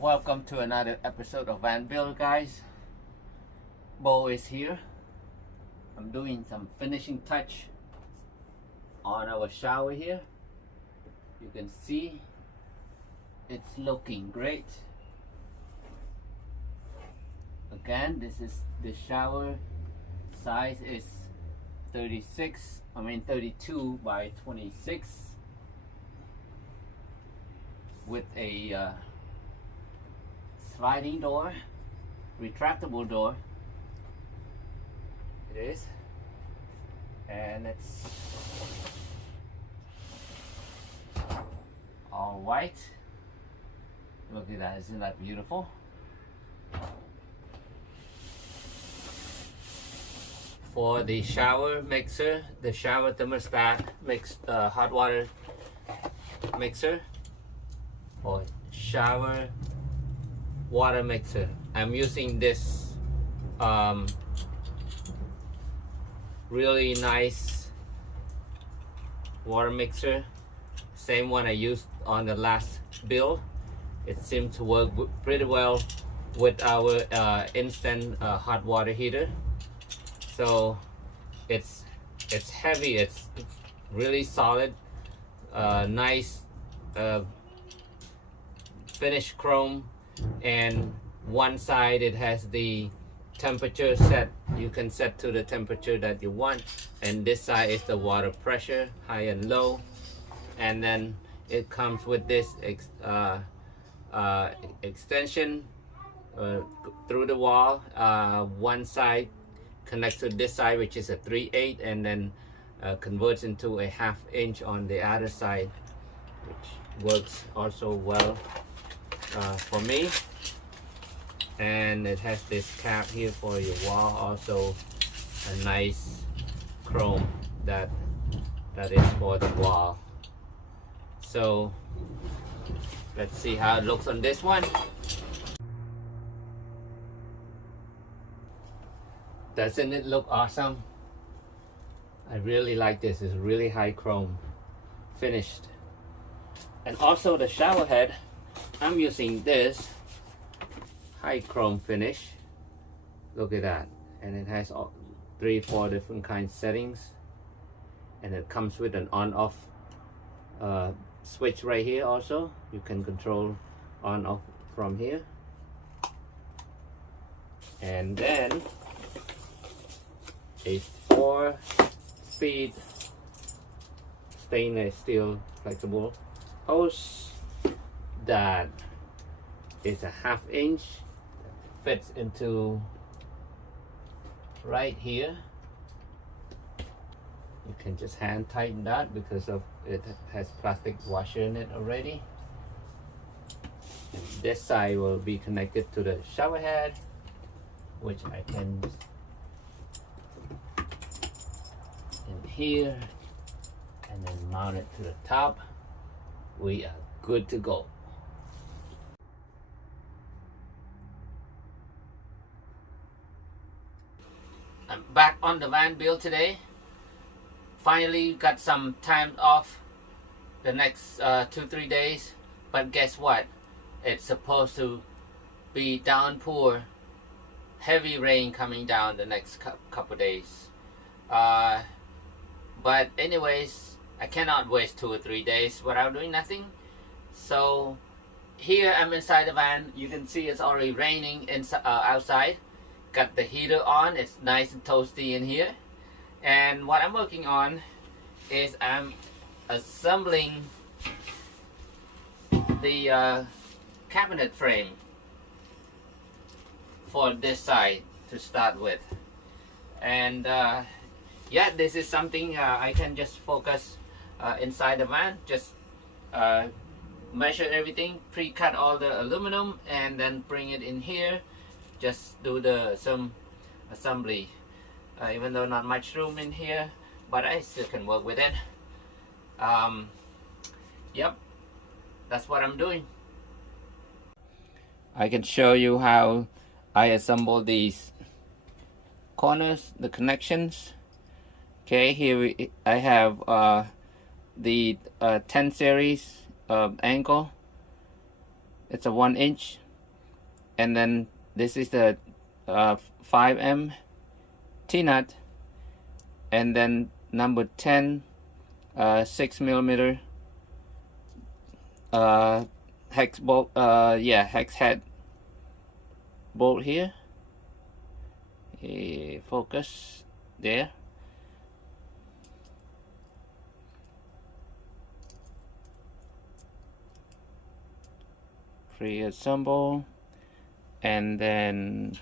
Welcome to another episode of Van Build, guys. Bo is here. I'm doing some finishing touch on our shower here. You can see it's looking great. Again, this is the shower size is 32 by 26 with a sliding door, retractable door. It is, and it's all white. Look at that, isn't that beautiful? For the shower mixer, the shower thermostat hot water mixer, or shower water mixer, I'm using this really nice water mixer, same one I used on the last build. It seemed to work pretty well with our instant hot water heater. So it's heavy, it's really solid, nice finished chrome, and one side it has the temperature set. You can set to the temperature that you want, and this side is the water pressure, high and low. And then it comes with this extension through the wall. One side connects to this side, which is a 3/8, and then converts into a 1/2 inch on the other side, which works also well for me. And it has this cap here for your wall, also a nice chrome that is for the wall. So let's see how it looks on this one. Doesn't it look awesome? I really like this. It's really high chrome finished. And also the shower head, I'm using this high chrome finish. Look at that. And it has 3-4 different kinds of settings, and it comes with an on-off switch right here. Also you can control on-off from here. And then a 4-feet stainless steel flexible hose that is a 1/2 inch, fits into right here. You can just hand tighten that because of it has plastic washer in it already. And this side will be connected to the shower head, which I can in here and then mount it to the top. We are good to go. I'm back on the van build today. Finally got some time off the next 2-3 days, but guess what? It's supposed to be downpour, heavy rain coming down the next couple days. But anyways, I cannot waste 2 or 3 days without doing nothing. So here I'm inside the van. You can see it's already raining outside. Got the heater on. It's nice and toasty in here. And what I'm working on is I'm assembling the cabinet frame for this side to start with. And yeah, this is something I can just focus inside the van. Just measure everything, pre-cut all the aluminum, and then bring it in here. Just do some assembly. Even though not much room in here, but I still can work with it. Yep, that's what I'm doing. I can show you how I assemble these corners, the connections. Okay, here I have the 10 series angle. It's a 1 inch and then this is the 5M T-nut, and then number 10 6mm hex bolt, hex head bolt here. Focus there. Pre-assemble, and then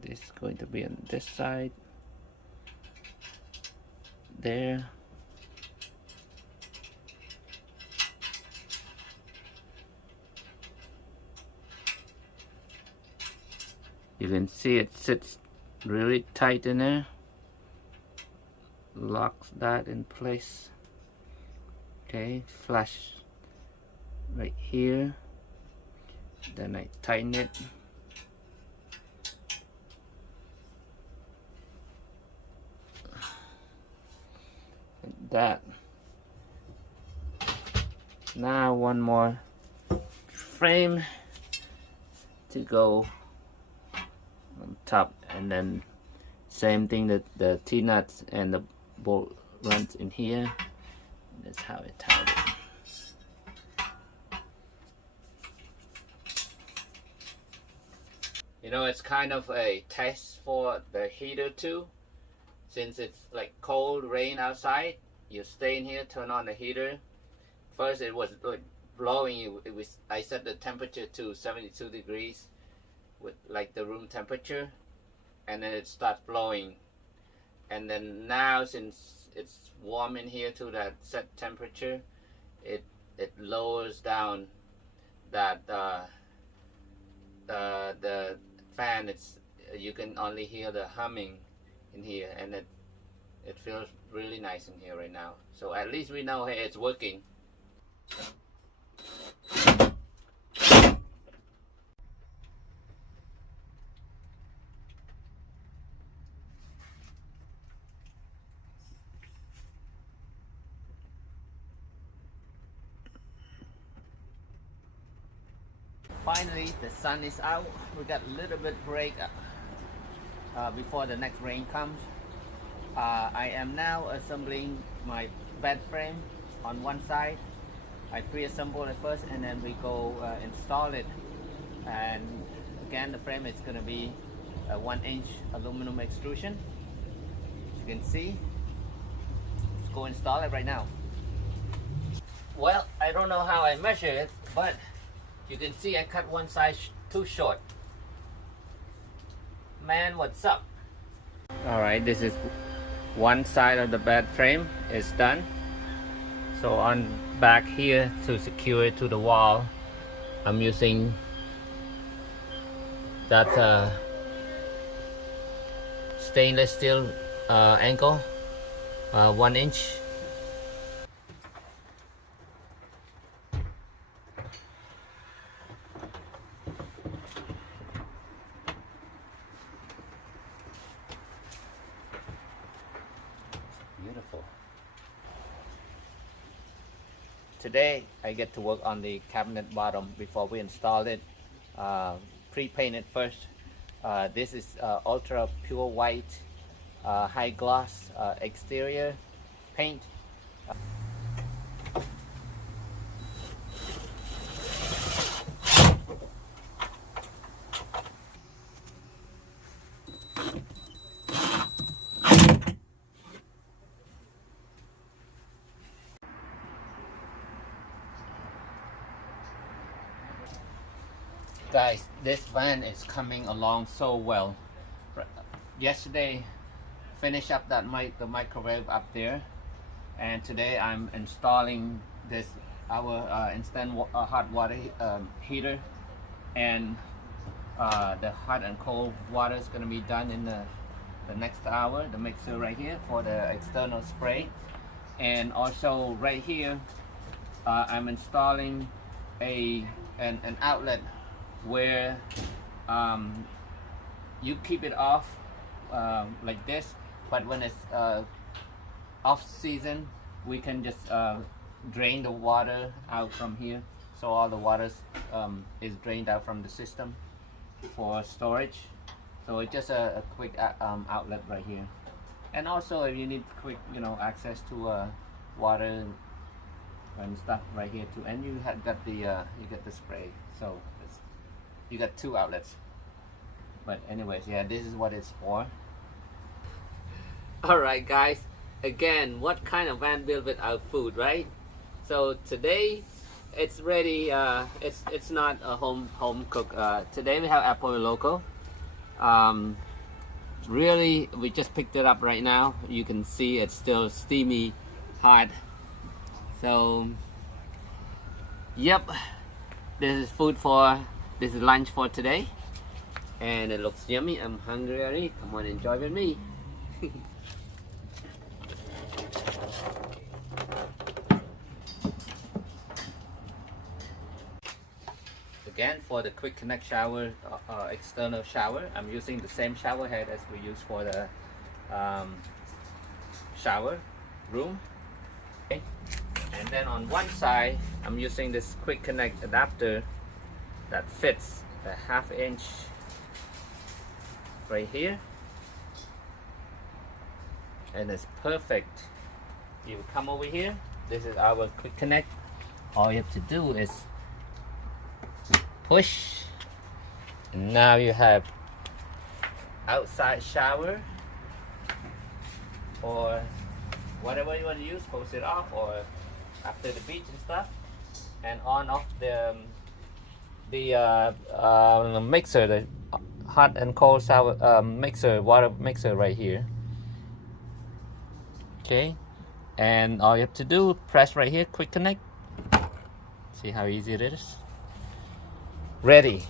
this is going to be on this side there. You can see it sits really tight in there, locks that in place. Okay, flash right here, then I tighten it. Like that. Now one more frame to go on top, and then same thing, that the T-nuts and the bolt runs in here. That's how it tied it. You know, it's kind of a test for the heater too. Since it's like cold rain outside, you stay in here, turn on the heater. First it was like blowing. I set the temperature to 72 degrees with like the room temperature, and then it starts blowing. And then now, since it's warm in here to that set temperature, it lowers down that the fan. You can only hear the humming in here, and it feels really nice in here right now. So at least we know, hey, it's working. Finally, the sun is out. We got a little bit break before the next rain comes. I am now assembling my bed frame on one side. I pre-assemble it first, and then we go install it. And again, the frame is going to be a 1-inch aluminum extrusion. As you can see, let's go install it right now. Well, I don't know how I measure it, but you can see I cut one side too short. Man, what's up? Alright, this is one side of the bed frame is done. So on back here, to secure it to the wall, I'm using that stainless steel angle, 1 inch. Beautiful. Today I get to work on the cabinet bottom before we install it. Pre-paint it first. This is ultra pure white, high gloss exterior paint. Guys, this van is coming along so well. Yesterday, finished up the microwave up there, and today I'm installing this instant hot water heater, and the hot and cold water is going to be done in the next hour. The mixer right here for the external spray, and also right here I'm installing an outlet where you keep it off like this, but when it's off season, we can just drain the water out from here, so all the water is drained out from the system. for storage. So it's just a quick outlet right here. And also if you need quick, you know, access to water and stuff right here too. And you have got the you get the spray. So you got 2 outlets. But anyways, yeah, this is what it's for. Alright guys, again, what kind of van built without food, right? So today it's ready. It's not a home cook. Today we have Apple loco. Really, we just picked it up right now. You can see it's still steamy hot. So yep, this is lunch for today, and it looks yummy. I'm hungry already. Come on, enjoy with me. Again, for the quick connect shower, external shower, I'm using the same shower head as we use for the shower room. Okay. And then on one side, I'm using this quick connect adapter that fits a 1/2 inch right here, and it's perfect. You come over here. This is our quick connect. All you have to do is push, and now you have outside shower, or whatever you want to use. Post it off, or after the beach and stuff, and on off the mixer, the hot and cold shower mixer, water mixer right here. Okay, and all you have to do, press right here, quick connect. See how easy it is. Ready.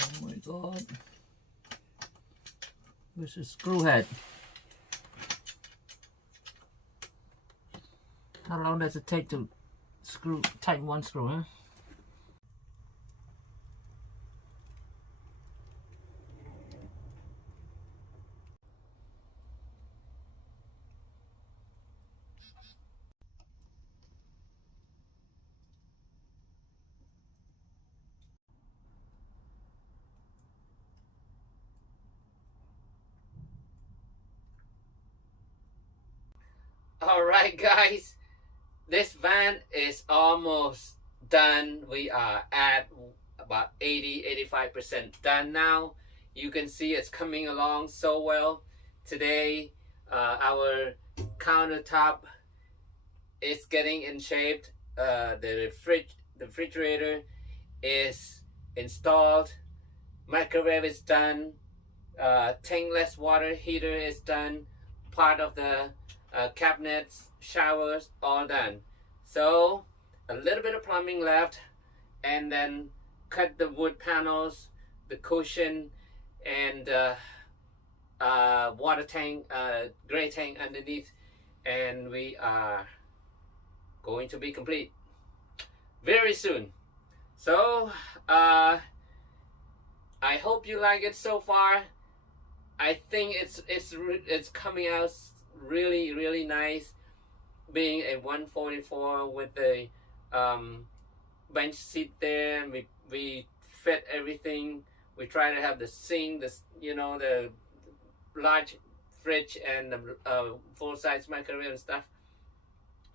Oh my god. Where's the screw head? How long does it take to tighten one screw, huh? Alright guys, this van is almost done. We are at about 80-85% done now. You can see it's coming along so well. Today our countertop is getting in shape. The refrigerator is installed, microwave is done, tankless water heater is done, part of the cabinets, showers, all done. So a little bit of plumbing left, and then cut the wood panels, the cushion, and water tank, gray tank underneath, and we are going to be complete very soon. So I hope you like it so far. I think it's coming out really nice, being a 144 with the bench seat there. And we fit everything. We try to have the sink, the large fridge, and the full-size microwave and stuff.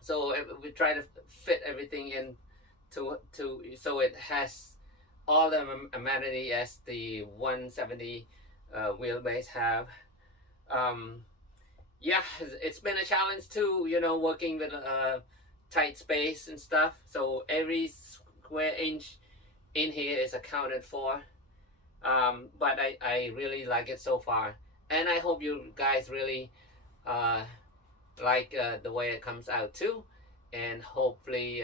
So we try to fit everything in so it has all the amenity as the 170 wheelbase have. Yeah, it's been a challenge too, working with tight space and stuff. So every square inch in here is accounted for. But I really like it so far, and I hope you guys really like the way it comes out too, and hopefully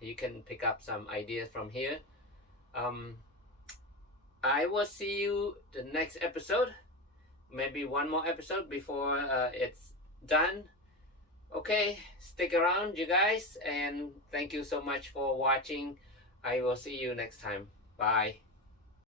you can pick up some ideas from here. I will see you the next episode, maybe one more episode before it's done. Okay, stick around, you guys, and thank you so much for watching. I will see you next time. Bye.